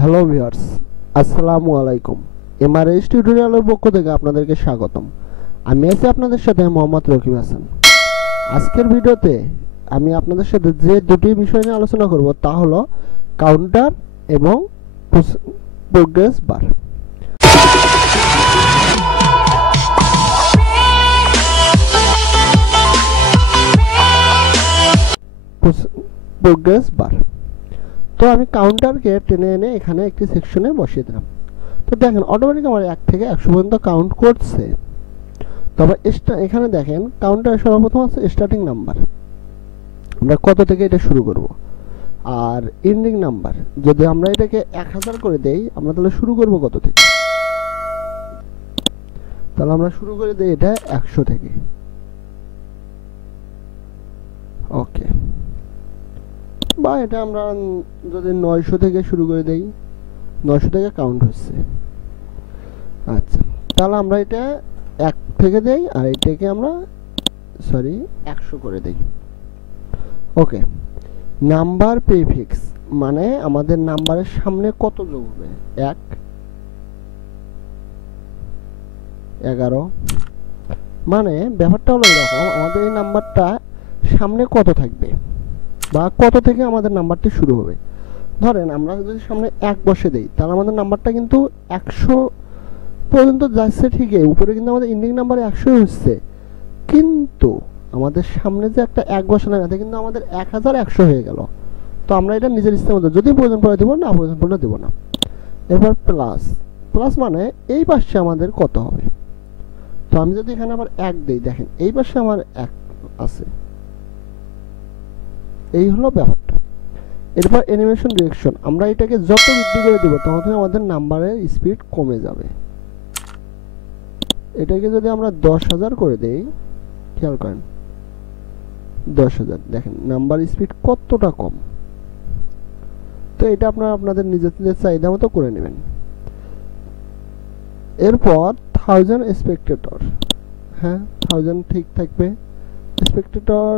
Hello viewers, আসসালামু আলাইকুম। Mrs টিউটোরিয়ালের পক্ষ থেকে আপনাদেরকে স্বাগতম। আমি আছি আপনাদের সাথে মোহাম্মদ রকিব হাসান। আজকের ভিডিওতে আমি আপনাদের সাথে যে দুটি বিষয় নিয়ে আলোচনা করব তা হলো কাউন্টার এবং প্রোগ্রেস বার। প্রোগ্রেস বার। তো আমি কাউন্টারকে টেনে এনে এখানে একটি সেকশনে বসিয়ে দিলাম। তো দেখেন অটোমেটিক আমার 1 থেকে 100 পর্যন্ত কাউন্ট করছে। তবে এখানে দেখেন কাউন্টার সর্বপ্রথম আছে স্টার্টিং নাম্বার, আমরা কত থেকে এটা শুরু করব, আর এন্ডিং নাম্বার যদি আমরা এটাকে 1000 করে দেই আমরা তাহলে শুরু করব কত থেকে, তাহলে আমরা শুরু করে দেই এটা 100 থেকে। ওকে, বা এটা আমরা যদি 900 থেকে শুরু করে দেই, 900 থেকে কাউন্ট হচ্ছে। আচ্ছা, তাহলে আমরা এটা 1 থেকে দেই আর এটাকে আমরা 100 করে দেই। ওকে, নাম্বার প্রিফিক্স মানে আমাদের নাম্বারের সামনে কত যোগ হবে, 1 11, মানে ব্যাপারটা হলো এরকম, আমাদের এই নাম্বারটা সামনে কত থাকবে বা কত থেকে আমাদের নাম্বারটি শুরু হবে। ধরেন আমরা যদি সামনে 1 বসে দেই তাহলে আমাদের নাম্বারটা কিন্তু 100 পর্যন্ত যাচ্ছে, ঠিকই উপরে কিন্তু আমাদের এন্ডিং নাম্বার 100 হচ্ছে, কিন্তু আমাদের সামনে যে একটা 1 বসানো আছে কিন্তু আমাদের 1100 হয়ে গেল। তো আমরা এটা নিজের ইচ্ছা মতো যদি প্রয়োজন পড়ে দেব, না প্রয়োজন পড়লে দেব না। এরপর প্লাস, প্লাস মানে এই পাশে আমাদের কত হবে। তো আমি যদি এখানে আবার 1 দেই, দেখেন এই পাশে আমার 1 আছে, এই হলো ব্যাপারটা। এরপর অ্যানিমেশন ডিরেকশন, আমরা এটাকে যত বৃদ্ধি করে দেব তত আমাদের নাম্বারের স্পিড কমে যাবে। এটাকে যদি আমরা 10000 করে দেই, খেয়াল করেন 10000, দেখেন নাম্বার স্পিড কতটা কম। তো এটা আপনারা আপনাদের নিজেদের চাহিদা মতো করে নেবেন। এরপর 1000 স্পেক্টেটর, হ্যাঁ 1000 ঠিক থাকবে। স্পেক্টেটর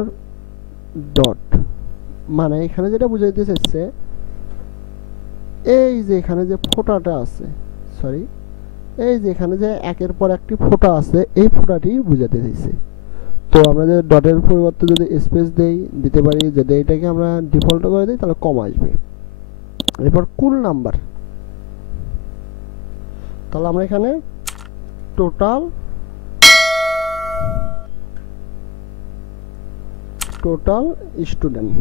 ডট মানে এখানে যেটা বুঝাইতে চাইছে, এই যে এখানে যে ফোঁটাটা আছে, এই যে এখানে যে একের পর একটি ফোঁটা আছে, এই ফোঁটাটি বুঝাতে চাইছে। তো আমরা যে ডটের পরিবর্তে যদি স্পেস দিতে পারি, যদি এটাকে আমরা ডিফল্ট করে দিই তাহলে কম আসবে। এরপর কুল নাম্বার, তাহলে আমরা এখানে টোটাল স্টুডেন্ট,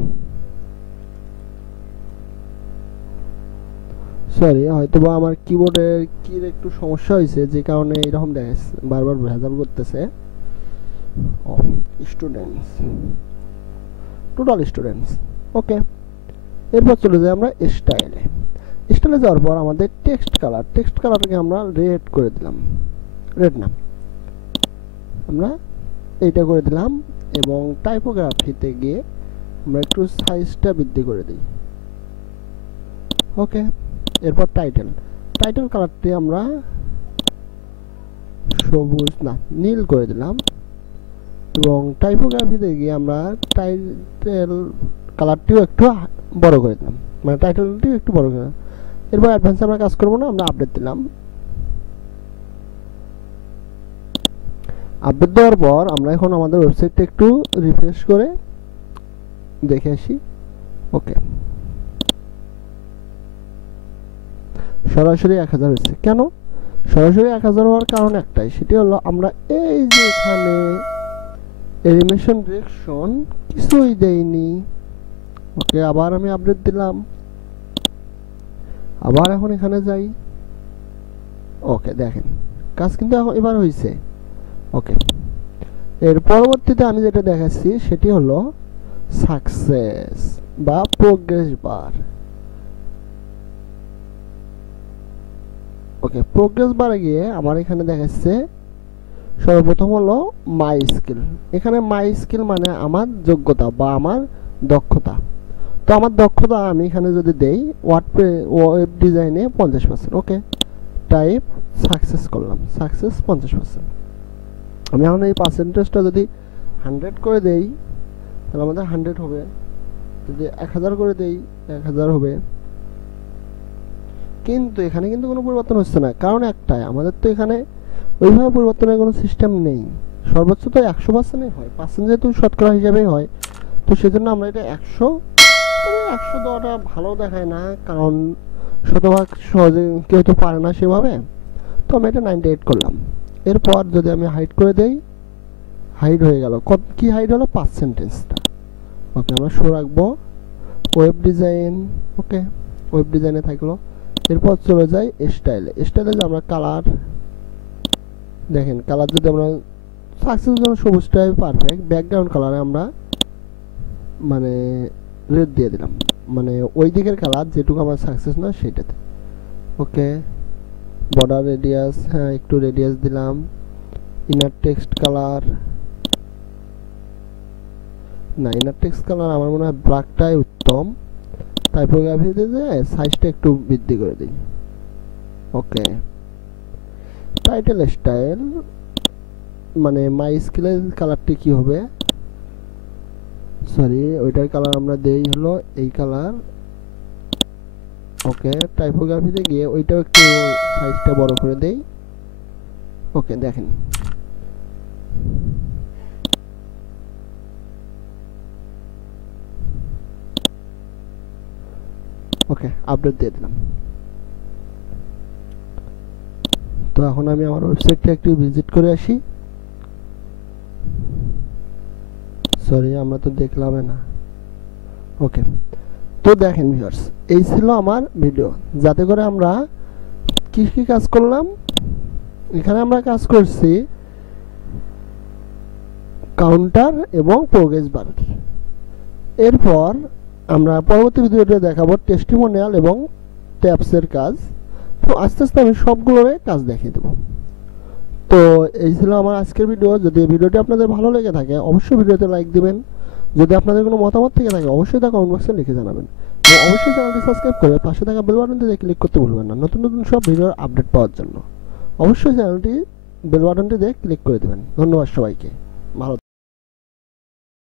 হয়তোবা আমার কিবোর্ডের কির একটু সমস্যা হয়েছে যে কারণে এরকম দেখাচ্ছে, বারবার ভেজাল করতেছে। Students, total students. ওকে, এরপর চলে যাই আমরা স্টাইলে। স্টাইলে যাওয়ার পর আমাদের টেক্সট কালারটাকে আমরা রেড করে দিলাম, রেড না আমরা এইটা করে দিলাম, এবং টাইপোগ্রাফিতে গিয়ে আমরা একটু সাইজটা বৃদ্ধি করে দিই। ওকে, এরপর টাইটেল কালারটি আমরা সবুজ না নীল করে দিলাম, এবং টাইপোগ্রাফিতে গিয়ে আমরা টাইটেল কালারটিও একটু বড় করে দিলাম, মানে টাইটেলটিও একটু বড় করে দিলাম। এরপর অ্যাডভান্সে আমরা কাজ করবো না, আমরা আপডেট দিলাম। আপডেট দেওয়ার পর আমরা এখন আমাদের ওয়েবসাইটটা একটু রিফ্রেশ করে দেখে আসি। ওকে, সরাসরি 1000 হচ্ছে। কেন সরাসরি 1000 হওয়ার কারণ একটাই, সেটি হলো আমরা এই যে এখানে অ্যানিমেশন ডিরেকশন কিছুই দেইনি। ওকে, আবার আমি আপডেট দিলাম, আবার এখন এখানে যাই। ওকে, দেখেন কাজ কিন্তু এবার হয়েছে। ওকে, এর পরবর্তীতে আমি যেটা দেখাচ্ছি সেটি হলো সাকসেস বা প্রোগ্রেস বার। ওকে, প্রোগ্রেস বারে গিয়ে আমার এখানে দেখাচ্ছে সর্বপ্রথম হলো মাই স্কিল। এখানে মাই স্কিল মানে আমার যোগ্যতা বা আমার দক্ষতা। তো আমার দক্ষতা আমি এখানে যদি দেই ওয়েব ডিজাইনে 50%। ওকে, টাইপ সাকসেস করলাম, সাকসেস 50%। আমি এখন এই পার্সেন্টেজটা যদি 100 করে দেই তাহলে আমাদের 100 হবে, যদি 1000 করে দেই 1000 হবে। কিন্তু এখানে কিন্তু কোনো পরিবর্তন হচ্ছে না, কারণ একটাই, আমাদের তো এখানে ওইভাবে পরিবর্তনের কোনো সিস্টেম নেই। সর্বোচ্চ তো 100%ই হয়, পার্সেন্ট যেহেতু শতকরা হিসাবেই হয়, তো সেজন্য আমরা এটা 100, তবে 100 দেওয়াটা ভালো দেখায় না, কারণ শতভাগ সহজে কেউ তো পারে না সেভাবে। তো আমি এটা 98 করলাম। এরপর যদি আমি হাইড করে দেই, হাইড হয়ে গেল। কি হাইড হলো? পার্সেন্টেজটা। ওকে, আমরা শো রাখবো। ওয়েব ডিজাইন, ওকে, ওয়েব ডিজাইনে থাকলো। এরপর চলে যাই স্টাইলে। স্টাইলে যে আমরা কালার, দেখেন কালার যদি আমরা সাকসেসের জন্য সবুজটাই পারফেক্ট। ব্যাকগ্রাউন্ড কালারে আমরা মানে রেড দিয়ে দিলাম, মানে ওই দিকের কালার যেটুকু আমার সাকসেস না সেটাতে। ওকে, বর্ডার রেডিয়াস, হ্যাঁ একটু রেডিয়াস দিলাম। ইনার টেক্সট কালার, না ইনার টেক্সট কালার আমার মনে হয় ব্ল্যাকটাই উত্তম। টাইপোগ্রাফিতে যে সাইজটা একটু বৃদ্ধি করে দিই। ওকে, টাইটেল স্টাইল, মানে মাই স্কিলের কালারটি কি হবে, সরি ওইটার কালার আমরা দেই হলো এই কালার। ওকে, টাইপোগ্রাফিতে গিয়ে ওইটাও একটু সাইজটা বড় করে দেই। ওকে, দেখেন ওকে, আপডেট দিয়ে দিলাম। তো এখন আমি আমার ওয়েবসাইটটা একটু ভিজিট করে আসি। সরি আমরা তো দেখলাম না। ওকে, তো দেখেন ভিউয়ার্স, এই ছিল আমার ভিডিও, যাতে করে আমরা কি কি কাজ করলাম। এখানে আমরা কাজ করছি কাউন্টার এবং প্রোগ্রেস বার। এরপর আমরা পরবর্তী ভিডিওতে দেখাবো টেস্টিমোনিয়াল এবং ট্যাবসের কাজ। তো আস্তে আস্তে আমি সবগুলোর কাজ দেখিয়ে দেবো। তো এই ছিল আমার আজকের ভিডিও। যদি ভিডিওটি আপনাদের ভালো লেগে থাকে অবশ্যই ভিডিওতে লাইক দিবেন। যদি আপনাদের কোনো মতামত থেকে থাকে অবশ্যই তা কমেন্ট বক্সে লিখে জানাবেন। এবং অবশ্যই চ্যানেলটি সাবস্ক্রাইব করে পাশে থাকা বেল বাটনটিতে ক্লিক করতে ভুলবেন না, নতুন নতুন সব ভিডিওর আপডেট পাওয়ার জন্য। অবশ্যই চ্যানেলটি বেল বাটনটি দিয়ে ক্লিক করে দেবেন। ধন্যবাদ সবাইকে, ভালো